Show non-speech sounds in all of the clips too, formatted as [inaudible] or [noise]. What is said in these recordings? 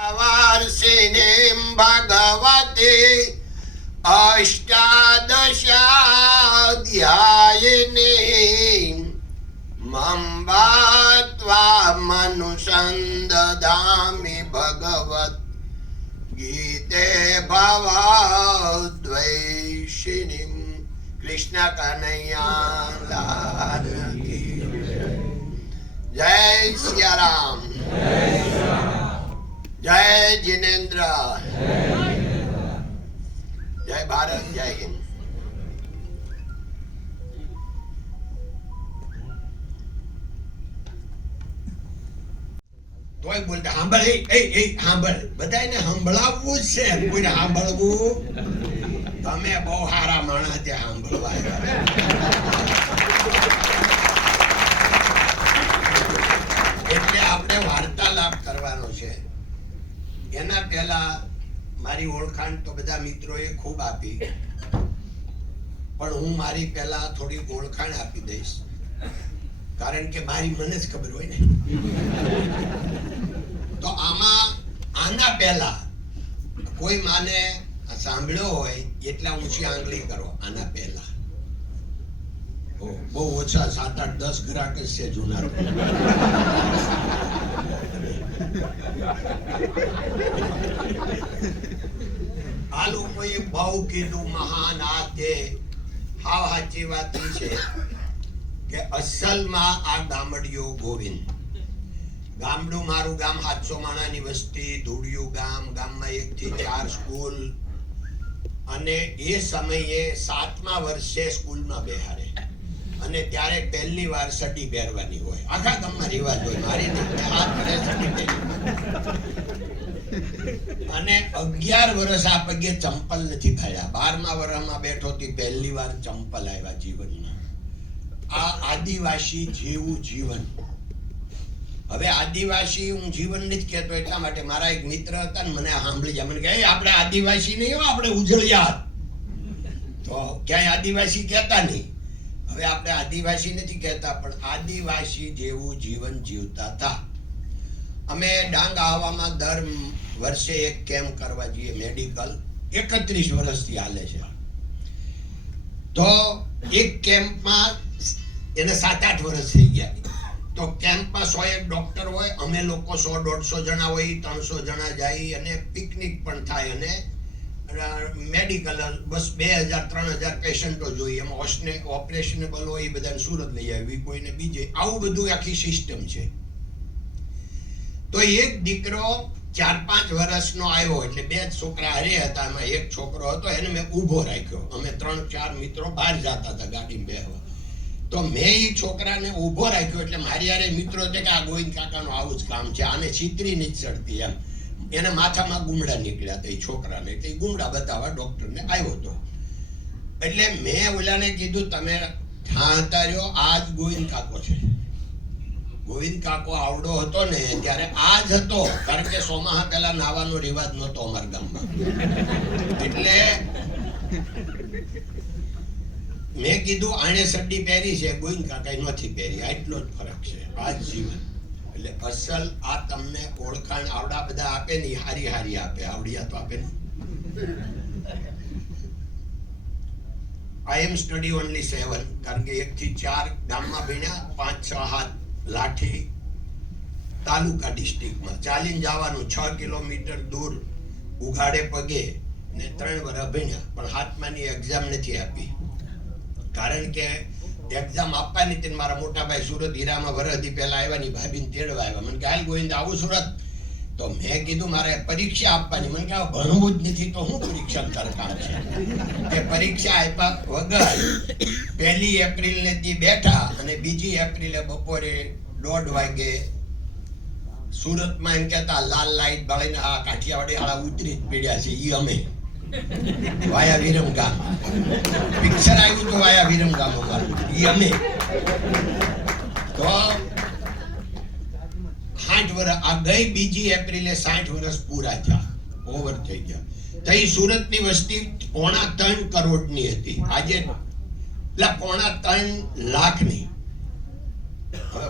વાર્ષિણી ભગવતી અષ્ટાદશાધ્યાયિની મંબાત્વા મનુસંદદામિ ભગવત ગીતે ભવદ્વૈષિણી કૃષ્ણ કનૈયા જય સિયારામ. જય જિનેન્દ્ર. જય ભારત, જય હિન્દ. તોય બોલતા સાંભળ, એ એ સાંભળ. બધાને સાંભળાવવું જ છે. કોઈને સાંભળવું? તમે બહુ સારા માણસ છે, સાંભળવા એટલે આપણે વાર્તાલાપ કરવાનો છે. એના પહેલા મારી ઓળખાણ તો બધા મિત્રોએ ખૂબ આપી. પણ હું મારી પહેલા થોડી ઓળખાણ આપી દઈશ. કારણ કે મારી મને જ ખબર હોય ને. તો આમાં આના પહેલા કોઈ માને સાંભળ્યો હોય એટલા ઊંચી આંગળી કરો, આના પહેલા. બહુ ઓછા સાત આઠ દસ ગ્રાહક છે જૂના. આ લોકોએ બહુ કીધું મહાન આ તે હાવ સાચી વાત છે કે અસલમાં આ ગામડિયો ગોવિંદ. ગામડું મારું ગામ સાતસો માણાની વસ્તી, ધૂળિયું ગામ, ગામમાં એક થી ચાર સ્કૂલ. અને એ સમયે સાતમા વર્ષે સ્કૂલમાં બેહારે અને ત્યારે પહેલી વાર સડી પહેરવાની હોય. આખા ગામમાં રિવાજ હોય. મારી દીકરી. અને અગિયાર વર્ષ આ પગે ચંપલ નથી ખાયા બારમા વર્ષમાં બેઠો હતી પહેલી વાર ચંપલ આવ્યા જીવનમાં. આ આદિવાસી જેવું જીવન. હવે આદિવાસી હું જીવન નથી કહેતો એટલા માટે મારા એક મિત્ર હતા ને મને સાંભળી જાય મને કહે "એ આપણે આદિવાસી નહીં હો, આપણે ઉજળિયા તો ક્યાંય આદિવાસી કહેતા નહીં. હવે આપણે આદિવાસી નથી કહેતા, પણ આદિવાસી જેવું જીવન જીવતા હતા. અમે ડાંગ આવવામાં દર વર્ષે એક કેમ્પ કરવા જઈએ, મેડિકલ. એકત્રીસ વર્ષથી હાલે છે. તો એક કેમ્પમાં એને સાત આઠ વર્ષ થઈ ગયા. તો કેમ્પમાં સો એક ડોક્ટર હોય, અમે લોકો સો દોઢસો જણા હોય, ત્રણસો જણા જાય અને પિકનિક પણ થાય અને મેડિકલ બસ બે હજાર, ત્રણ હજાર પેશન્ટો જોઈએ. એમાં ઓસ્ને ઓપરેશનેબલ હોય એ બધાને સુરત લઈ આવી, કોઈને બીજે. આવું બધું આખી સિસ્ટમ છે. તો એક દીકરો ચાર પાંચ વર્ષનો આવ્યો, એટલે બે છોકરા હરે હતા. એમાં એક છોકરો હતો, એને મેં ઊભો રાખ્યો. અમે ત્રણ, ચાર મિત્રો બહાર જતા હતા ગાડીમાં બેહવા. તો મેં એ છોકરાને ઊભો રાખ્યો, એટલે મારી યારે મિત્રો છે કે આ ગોવિંદ કાકાનું આવું જ કામ છે. આને છીતરી નથી ચડતી એમ. એને માથામાં ગુમડા નીકળ્યા હતા, એ છોકરાને એ ગુમડા બતાવવા ડૉક્ટરને આવ્યો હતો. એટલે મેં ઓલાને કીધું, તમે ઠાંતા રહ્યો આ જ ગોવિંદ કાકો છે. ગોવિંદ કાકો આવડો હતો ને, ત્યારે આ જ હતો, કારણ કે સોમાહ પહેલા નાવાનો રિવાજ નહોતો અમારા ગામમાં. એટલે મેં કીધું, આણે સડ્ડી પહેરી છે, ગોવિંદ કાકા નથી પહેરી, આટલો જ ફરક છે આ જીવન. એટલે અસલ આ તમને ઓળખાણ આવડા બધા આપે ને હારી હારી આપે. આવડિયા તો આપે આઈ એમ સ્ટડી ઓનલી સેવન કારણ કે એક થી ચાર ગામમાં ભણ્યા, પાંચ, છ હાથ લાઠી તાલુકા ડિસ્ટ્રિક્ટમાં ચાલીને જવાનું, છ કિલોમીટર દૂર, ઉઘાડે પગે ને ત્રણ વર્ષ ભણ્યા. પણ હાથમાંની એક્ઝામ નથી આપી. કારણ કે એક્ઝામ આપવાની હતી મારા મોટા સુરત હીરામાં વરસથી પહેલા આવ્યા ની ભાભીને તેડવા આવ્યા. મને કાલ ગોવિંદ, આવું સુરત. તો મેં કીધું, મારે પરીક્ષા આપવાની. મને કે ભણવું જ નથી, તો હું પરીક્ષા કરતા એ પરીક્ષા આપ્યા વગર પહેલી એપ્રિલ ને બેઠા અને બીજી એપ્રિલે બપોરે દોઢ વાગે સુરતમાં એમ કહેતા, લાલ લાઈટ બાળીને આ કાઠિયાવાડી હાળા ઉતરી જ પડ્યા છે એ અમે. વાયા વિરમ ગામ પિક્ચર આવ્યું તો વાયા વિરમ ગામ અમારું અમે તો સાઠ વર્ષ આ ગઈ બીજી એપ્રિલે સાઠ વર્ષ પૂરા થયા ઓવર થઈ ગયા તઈ સુરતની વસ્તી પોણા ત્રણ કરોડની હતી આજે એટલે પોણા ત્રણ લાખની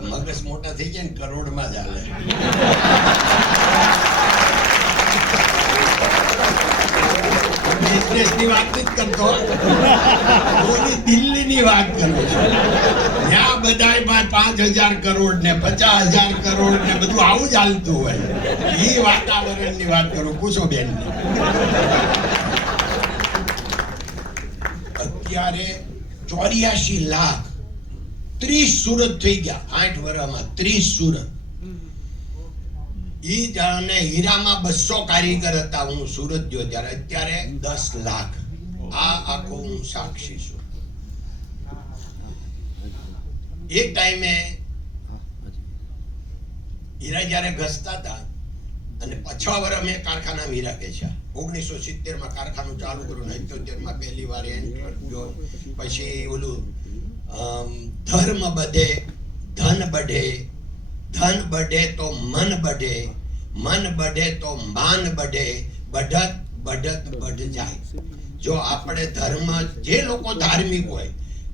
મગજ મોટા થઈ ગયા ને કરોડમાં જ હાલે આવું જ હાલતું હોય. એ વાતાવરણની વાત કરું, પૂછો અત્યારે ચોર્યાસી લાખ ત્રીસ સુરત થઈ ગયા. આઠ વર્ષમાં ત્રીસ સુરત. ઈ અને હીરામાં બસો કારીગર હતા. હું સુરત ગયો ત્યારે. અત્યારે દસ લાખ. આ આખો હું સાક્ષી છું. એક ટાઈમે હીરા જ્યારે ઘસતા હતા અને પછા વર્ષ મેં કારખાના હીરા છે. ઓગણીસો સિત્તેરમાં કારખાનું ચાલુ કર્યું માં પહેલી વાર એન્ટર ગયો પછી ઓલું ધર્મ બધે, ધન બઢે ધન બઢે તો મન બઢે મન બઢે તો માન બઢે, બઢત બઢત, બઢ જાય. જો આપણે ધર્મ જે લોકો ધાર્મિક હોય,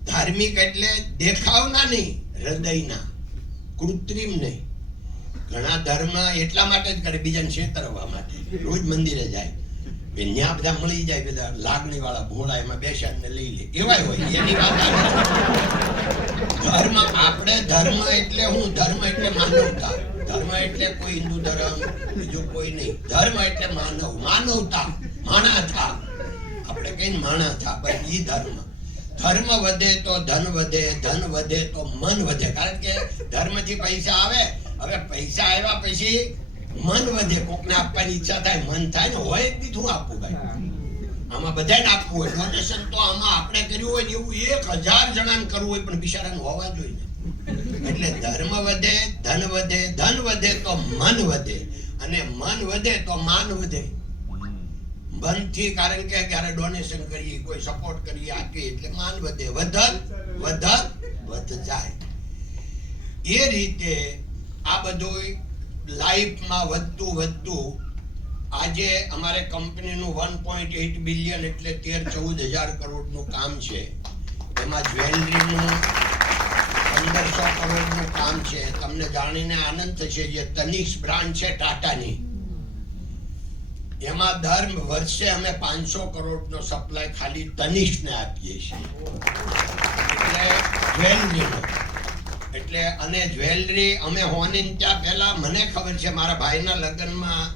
ધાર્મિક એટલે દેખાવના નહીં, હૃદયના. કૃત્રિમ નહીં. ઘણા ધર્મ એટલા માટે જ કરે, બીજાને છેતરવા માટે. રોજ મંદિરે જાય. એ ન્યા બધા મળી જાય બધા લાગણી વાળા ભોળા એમાં બેસાડ ને લઈ લે. એવાય હોય, એની વાત ધર્મ આપણે ધર્મ એટલે હું? ધર્મ એટલે માનવતા. ધર્મ એટલે કોઈ હિન્દુ ધર્મ, બીજો કોઈ નહીં. ધર્મ એટલે માનવ. માનવતા માણા થા આપણે કઈ માણા થા પણ ઈ ધર્મ. ધર્મ વધે તો ધન વધે ધન વધે તો મન વધે. કારણ કે ધર્મથી પૈસા આવે. હવે પૈસા આવ્યા પછી મન વધે કોકને આપવાની ઈચ્છા થાય, મન થાય ને હોય બીજું આપવું ભાઈ. આમાં બધાને આપવું હોય. ડોનેશન તો આમાં આપણે કર્યું હોય ને એવું એક હજાર જણાને કરવું હોય પણ બિચારાને હોવા જોઈએ. એટલે ધર્મ વધે, ધન વધે ધન વધે તો મન વધે અને મન વધે તો માન વધે. મનથી કારણ કે ક્યારે ડોનેશન કરીએ, કોઈ સપોર્ટ કરીએ, આપીએ એટલે માન વધે. વધત વધત વધ જાય એ રીતે આ બધું લાઈફમાં વધતું વધતું આજે અમારે કંપનીનું વન પોઈન્ટ એટ બિલિયન એટલે તેર ચૌદ હજાર કરોડનું કામ છે. એમાં જ્વેલરીનું પંદરસો કરોડનું કામ છે. તમને જાણીને આનંદ થશે જે તનિષ બ્રાન્ડ છે ટાટાની. એમાં દર વર્ષે અમે પાંચસો કરોડનો સપ્લાય ખાલી તનિષને આપીએ છીએ. એટલે જ્વેલરીનો. એટલે અને જ્વેલરી અમે હોની ત્યાં પહેલા મને ખબર છે, મારા ભાઈના લગ્નમાં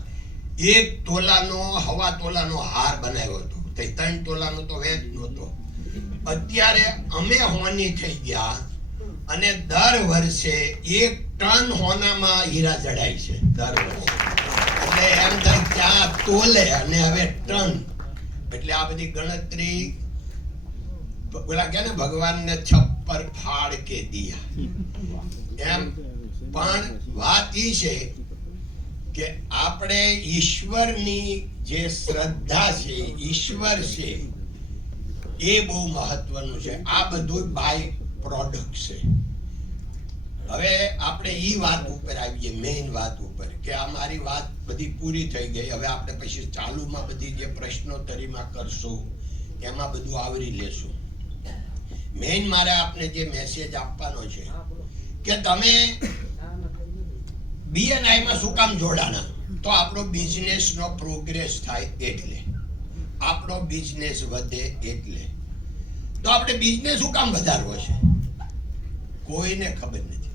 એક તોલાનો, હવા તોલાનો હાર બનાવ્યો હતો. તે ત્રણ તોલાનો તો વેજ નહોતો. અત્યારે અમે હોની થઈ ગયા અને દર વર્ષે એક ટન હોનામાં હીરા જડાય છે. દર વર્ષે. એટલે એમ થાય ત્યાં તોલે અને હવે ટન. એટલે આ બધી ગણતરી, પેલા કે ને ભગવાનને છપ્પર ફાળ કે દિયા. એમ પણ વાત ઈ છે કે આપણે ઈશ્વરની જે શ્રદ્ધા છે, ઈશ્વર છે, એ બહુ મહત્વનું છે. આ બધું બાય પ્રોડક્ટ છે. હવે આપણે ઈ વાત ઉપર આવીએ મેઇન વાત ઉપર, કે આ મારી વાત બધી પૂરી થઈ ગઈ. હવે આપણે પછી ચાલુમાં બધી જે પ્રશ્નોત્તરીમાં કરશું, એમાં બધું આવરી લેશું. મેઇન મારે આપને જે મેસેજ આપવાનો છે કે તમે BNI માં શું કામ જોડાણા તો આપણો બિઝનેસ નો પ્રોગ્રેસ થાય એટલે. આપણો બિઝનેસ વધે એટલે. તો આપણે બિઝનેસ શું કામ વધારવો છે? કોઈને ખબર નથી.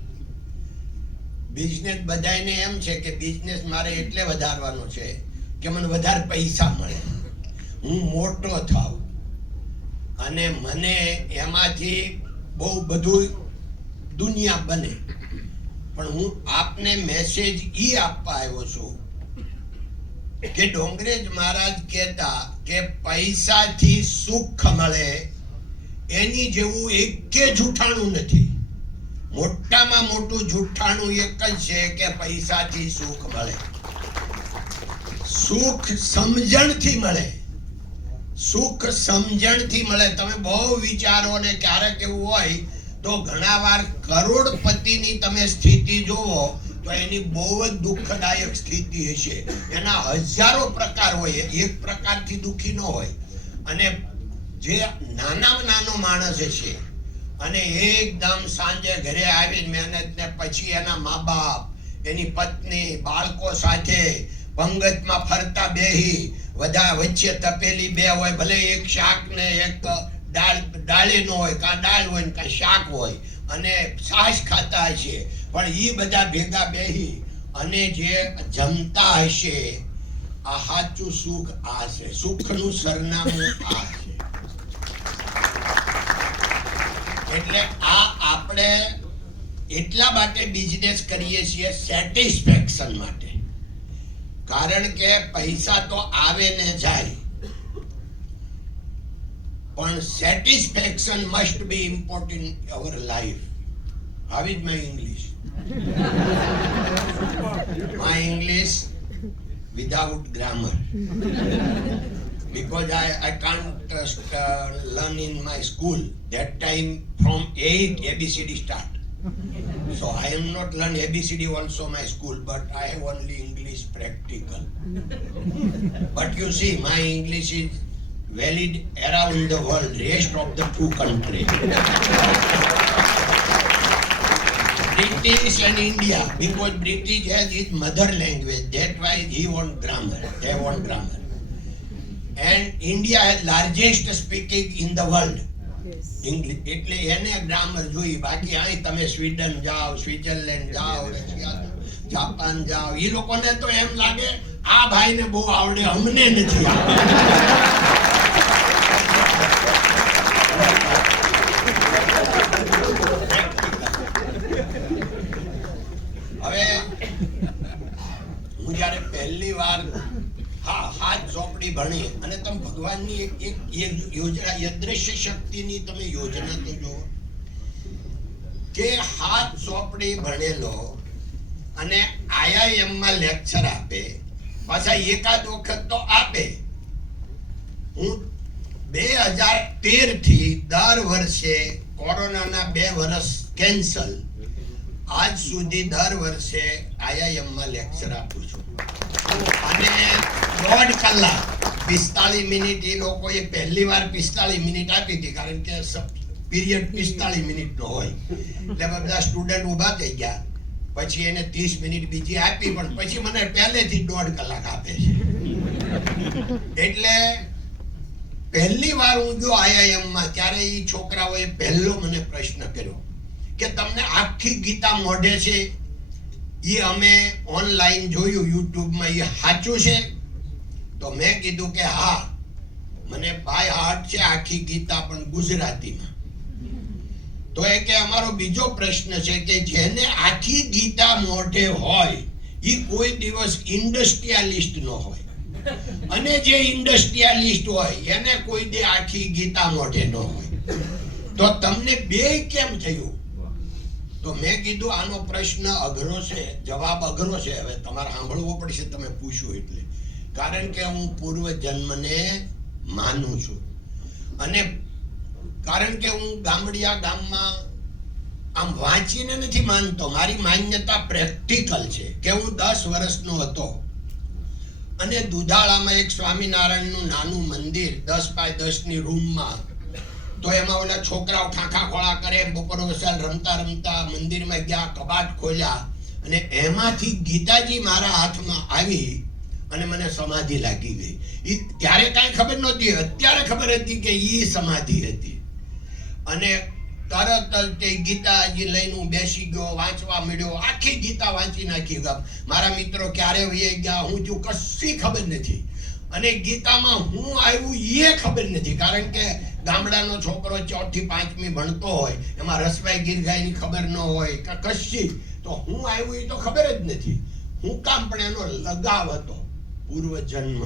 બિઝનેસ બધાને એમ છે કે બિઝનેસ મારે એટલે વધારવાનો છે કે મને વધારે પૈસા મળે. હું મોટો થાવ અને મને એમાંથી બહુ બધું દુનિયા બને. પણ હું આપને મેસેજ ઈ આપવા આવ્યો છું કે ડોંગરેજ મહારાજ કહેતા કે પૈસાથી સુખ મળે એની જેવું એકે જૂઠાણું નથી. મોટામાં મોટું જૂઠાણું એક જ છે કે પૈસાથી સુખ મળે. સુખ સમજણથી મળે. સુખ સમજણથી મળે. તમે બહુ વિચારો ને ક્યારેક એવું હોય, તો ઘણા વાર કરોડપતિની તમે સ્થિતિ જુઓ તો એની બહુ જ દુઃખદાયક સ્થિતિ હશે. એના હજારો પ્રકાર હોય, એક પ્રકારથી દુઃખી ન હોય. અને જે નાનામાં નાનો માણસ હશે, અને એકદમ સાંજે ઘરે આવી મહેનત ને પછી એના મા બાપ એની પત્ની, બાળકો સાથે પંગતમાં ફરતા બેહી બધા વચ્ચે તપેલી બે હોય, ભલે એક શાક ને એક દાળ દાળી નો હોય, કાં દાળ હોય ને કાં શાક હોય, અને છાશ ખાતા હશે. પણ એ બધા ભેગા બેહી અને જે જમતા હશે, આ સાચું સુખ આ છે. સુખનું સરનામું આ છે. એટલે આ આપણે એટલા માટે બિઝનેસ કરીએ છીએ સેટિસ્ફેક્શન માટે. કારણ કે પૈસા તો આવે ને જાય પણ satisfaction must be important in our life how is my English my English without grammar because I, I can't uh, st- uh, learn in my school that time from 8 ABCD start so I am not learn ABCD also my school but I have only English practical [laughs] but you see my English is valid around the world rest of the two countries [laughs] British and India because British has its mother language. That's why he want grammar. They want grammar. And India has largest speaking in the world. એટલે એને grammar જોઈ બાકી અહીં તમે Sweden જાઓ Switzerland જાઓ Russia Japan જાઓ. એ લોકોને તો એમ લાગે આ ભાઈને બહુ આવડે અમને નથી આવડતું હવે હું જ્યારે પહેલી વાર હા હાથ ચોપડી ભણી અને તમે ભગવાનની એક એક એક યોજના યદ્રશ્ય શક્તિની તમે યોજના તો જુઓ કે હાથ ચોપડી ભણેલો અને IIM માં લેક્ચર આપે, પાછા એકાદ વખત તો આપે. હું બે હજાર તેરથી દર વર્ષે કોરોનાના બે વર્ષ કેન્સલ. આજ સુધી દર વર્ષે IIM માં લેક્ચર આપું છું. અને દોઢ કલાક પિસ્તાળીસ મિનિટ એ લોકોએ પહેલી વાર પિસ્તાલીસ મિનિટ આપી હતી, કારણ કે પીરિયડ પિસ્તાલીસ મિનિટ નો હોય. એટલે બધા સ્ટુડન્ટ ઊભા થઈ ગયા. પછી એને ત્રીસ મિનિટ બીજી આપી, પણ પછી મને પહેલેથી દોઢ કલાક આપે છે. એટલે પહેલી વાર હું જો આઈઆઈએમમાં, ત્યારે એ છોકરાઓએ પહેલો મને પ્રશ્ન કર્યો કે તમને આખી ગીતા મોઢે છે? એ અમે ઓનલાઈન જોયું, યુટ્યુબમાં એ સાચું છે? તો મેં કીધું કે હા, મને બાય હાર્ટ છે આખી ગીતા પણ ગુજરાતીમાં. તો એ કે અમારો બીજો પ્રશ્ન છે કે જેને આખી ગીતા મોઢે હોય એ કોઈ દિવસ ઇન્ડસ્ટ્રીયાલિસ્ટ ન હોય. અને જે ઇન્ડસ્ટ્રીયાલિસ્ટ હોય, એને કોઈ દે આખી ગીતા મોઢે ન હોય. તો તમને બે કેમ થયું? તો મેં કીધું, આનો પ્રશ્ન અઘરો છે, જવાબ અઘરો છે. હવે તમારે સાંભળવો પડશે, તમે પૂછ્યું એટલે. કારણ કે હું પૂર્વ જન્મને માનું છું. અને કારણ કે હું ગામડિયા ગામમાં આમ વાંચીને નથી માનતો, મારી માન્યતા પ્રેક્ટિકલ છે કે હું દસ વર્ષનો હતો. અને દુધાળામાં એક સ્વામિનારાયણનું નાનું મંદિર દસ બાય દસની રૂમમાં. તો એમાં ઓલા છોકરાઓ ખાખા ખોળા કરે, બપોર વસાલ રમતા રમતા મંદિરમાં ગયા, કબાટ ખોલ્યા. અને એમાંથી ગીતાજી મારા હાથમાં આવી અને મને સમાધિ લાગી ગઈ. એ ત્યારે કાંઈ ખબર નહોતી, અત્યારે ખબર હતી કે એ સમાધિ હતી. અને તરત જ તે ગીતાજી લઈને હું બેસી ગયો, વાંચવા મળ્યો આખી ગીતા વાંચી નાખી ગયા. મારા મિત્રો ક્યારે વહી ગયા, હું છું કશી ખબર નથી. અને ગીતામાં હું આવ્યું એ ખબર નથી, કારણ કે ગામડાનો છોકરો ચોથી પાંચમી ભણતો હોય, એમાં રસવાઈ ગીરગાયની ખબર ન હોય, કે, કશી. તો હું આવ્યું એ તો ખબર જ નથી. હું કામ પણ એનો લગાવ હતો. પૂર્વ જન્મ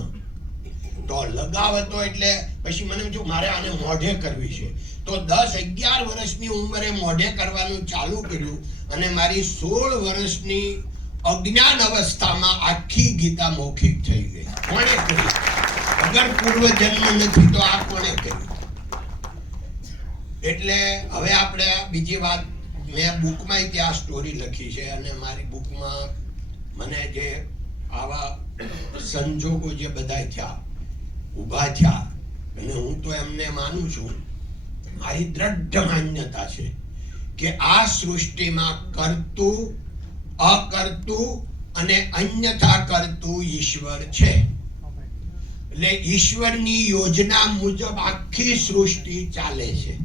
તો લગાવ હતો એટલે પછી મને જો મારે આને મોઢે કરવી છે. તો દસ અગિયાર વર્ષની ઉંમરે મોઢે કરવાનું ચાલુ કર્યું અને મારી સોળ વર્ષની અજ્ઞાન અવસ્થામાં આખી ગીતા મૌખિક થઈ ગઈ. કોણે કરી અગર પૂર્વ જન્મ નથી તો આ કોણે કર્યું એટલે હવે આપણે બીજી વાત, મેં બુકમાં ત્યાં સ્ટોરી લખી છે અને મારી બુકમાં મને જે આવા સંજોગો જે બધા થયા, ઊભા થયા, અને હું તો એમને માનું છું, મારી દ્રઢ માન્યતા છે કે આ સૃષ્ટિમાં કરતું, અકર્તું અને અન્યથા કરતું ઈશ્વર છે. એટલે ઈશ્વરની યોજના મુજબ આખી સૃષ્ટિ ચાલે છે.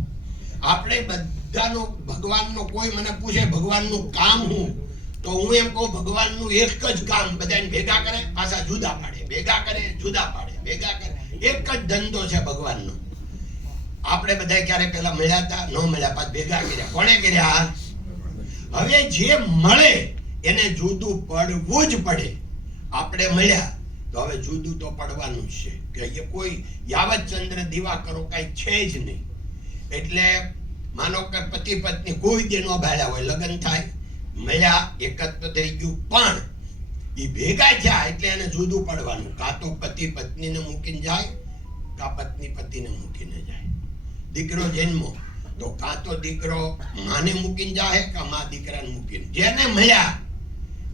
આપણે બધાનો, ભગવાનનો કોઈ મને પૂછે, ભગવાનનું કામ હું? તો હું એમ કહું, ભગવાનનું એક જ કામ બધાને ભેગા કરે, પાછા જુદા પાડે, ભેગા કરે, જુદા પાડે, ભેગા કરે. એક જ ધંધો છે ભગવાનનો. આપણે બધા ક્યારેક પેલા મળ્યા હતા, ન મળ્યા પાછા ભેગા કર્યા. કોણે કર્યા? હવે જે મળે, એને જુદું પડવું જ પડે. આપણે મળ્યા, તો હવે જુદું તો પડવાનું છે. કે કોઈ યાવત ચંદ્ર દીવા કરો કઈ છે જ નહીં. એટલે માનો કે પતિ પત્ની કોઈ દેનો ભાડ્યા હોય, લગ્ન થાય મળ્યા એકત્ર થઈ ગયું. પણ એ ભેગા જાય એટલે એને જુદું પડવાનું. કાં તો પતિ પત્નીને મૂકીને જાય, કાં પત્ની પતિને મૂકીને જાય. દીકરો જન્મો. તો કાં તો દીકરો માને મૂકીને જાય કાં મા દીકરાને મૂકીને. જેને મળ્યા,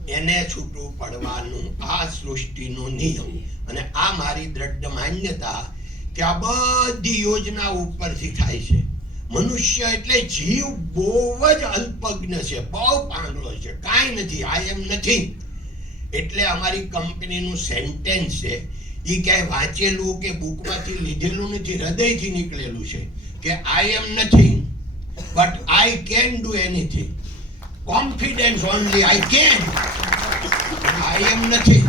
એને છૂટું પડવાનું આ સૃષ્ટિનો નિયમ. અને આ મારી દ્રઢ માન્યતા કે આ બધી યોજના ઉપરથી થાય છે. મનુષ્ય એટલે જીવ બહુ જ અલ્પજ્ઞ છે. બહુ પાંગળો છે. કાંઈ નથી. આઈ એમ નથી એટલે અમારી કંપનીનું સેન્ટેન્સ છે એ ક્યાંય વાંચેલું કે બુકમાંથી લીધેલું નથી, હૃદયથી નીકળેલું છે કે આઈ એમ નથી but I can do anything confidence only I can I am નથી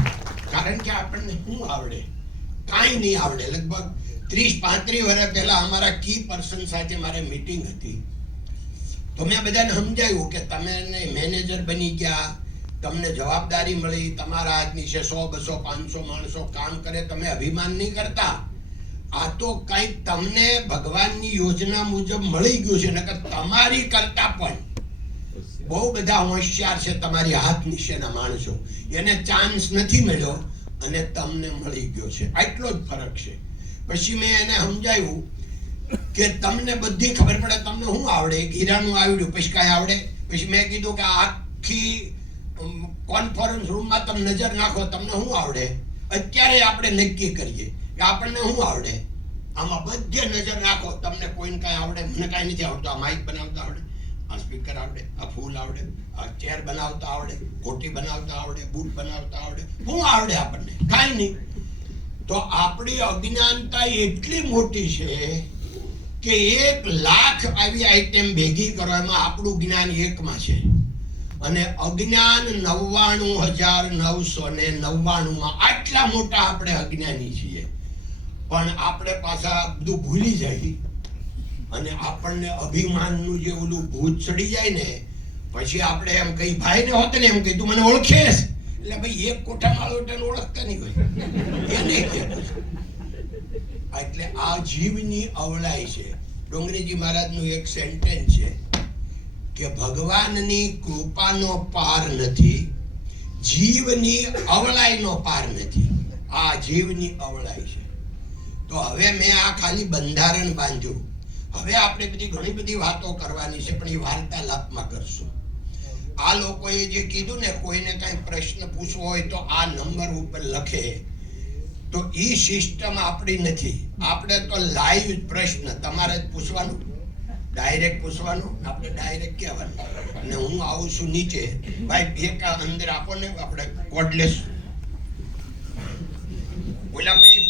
કારણ કે આપણને શું આવડે? કાંઈ નહીં આવડે. લગભગ ત્રીસ, પાંત્રીસ વર્ષ પહેલા અમારા કી પર્સન સાથે મારે મીટિંગ હતી. તો મેં બધાને સમજાવ્યું કે તમે મેનેજર બની ગયા, તમને જવાબદારી મળી, તમારા હાથની છે સો, બસો, પાંચસો માણસો કામ કરે, તમે અભિમાન નહીં કરતા. આ તો કંઈક તમને ભગવાનની યોજના મુજબ મળી ગયું છે, નકર તમારી કરતા પણ બહુ બધા હોશિયાર છે તમારી હાથ નીચેના માણસો. એને ચાન્સ નથી મળ્યો અને તમને મળી ગયો છે. આટલો જ ફરક છે. પછી મેં એને સમજાવ્યું કે તમને બધી ખબર પડે, તમને શું આવડે? હીરાનું આવડ્યું પછી કાંઈ આવડે? પછી મેં કીધું કે આખી કોન્ફરન્સ રૂમમાં તમે નજર નાખો, તમને શું આવડે? અત્યારે આપણે નક્કી કરીએ કે આપણને શું આવડે? આમાં બધે નજર નાખો, તમને કોઈને કાંઈ આવડે? મને કાંઈ નથી આવડતું. આ માઇક બનાવતા આવડે, આ સ્પીકર આવડે, આ ફૂલ આવડે, આ ચેર બનાવતા આવડે, કોટી બનાવતા આવડે, બૂટ બનાવતા આવડે, શું આવડે આપણને? કાંઈ નહીં. તો આપણી અજ્ઞાનતા એટલી મોટી છે કે એક લાખ આવી આઈટમ ભેગી કરવામાં આપણું જ્ઞાન એકમાં છે. અને અજ્ઞાન નવ્વાણું હજાર નવસો ને નવ્વાણું માં આટલા મોટા આપણે અજ્ઞાની છીએ. પણ આપણે પાછા બધું ભૂલી જાય. અને આપણને અભિમાનનું જે ઓલું ભૂત ચડી જાય ને, પછી આપણે એમ કઈ ભાઈને હોત ને એમ કીધું, મને ઓળખેસ એટલે ભાઈ એક કોઠામાં એટલે ઓળખતા નહીં હોય. એ નહીં કહેતું એટલે આ જીવની અવળાઈ છે. ડોંગરીજી મહારાજનું એક સેન્ટેન્સ છે કે ભગવાનની કૃપાનો પાર નથી જીવની અવળાઈનો પાર નથી. આ જીવની અવળાઈ છે. તો હવે મેં આ ખાલી બંધારણ બાંધ્યું. હવે આપણે બધી ઘણી બધી વાતો કરવાની છે, પણ એ વાર્તાલાપમાં કરશું. આ લોકોએ જે કીધું ને, કોઈને કઈ પ્રશ્ન પૂછવો હોય તો આ નંબર ઉપર લખે. તો એ સિસ્ટમ આપણી નથી. આપણે તો લાઈવ પ્રશ્ન, તમારે જ પૂછવાનું. ડાયરેક્ટ પૂછવાનું, આપણે ડાયરેક્ટ કહેવાનું. અને હું આવું છું નીચે. ભાઈ બે આ અંદર આપો ને, આપણે કોડલેસ ઓલા પછી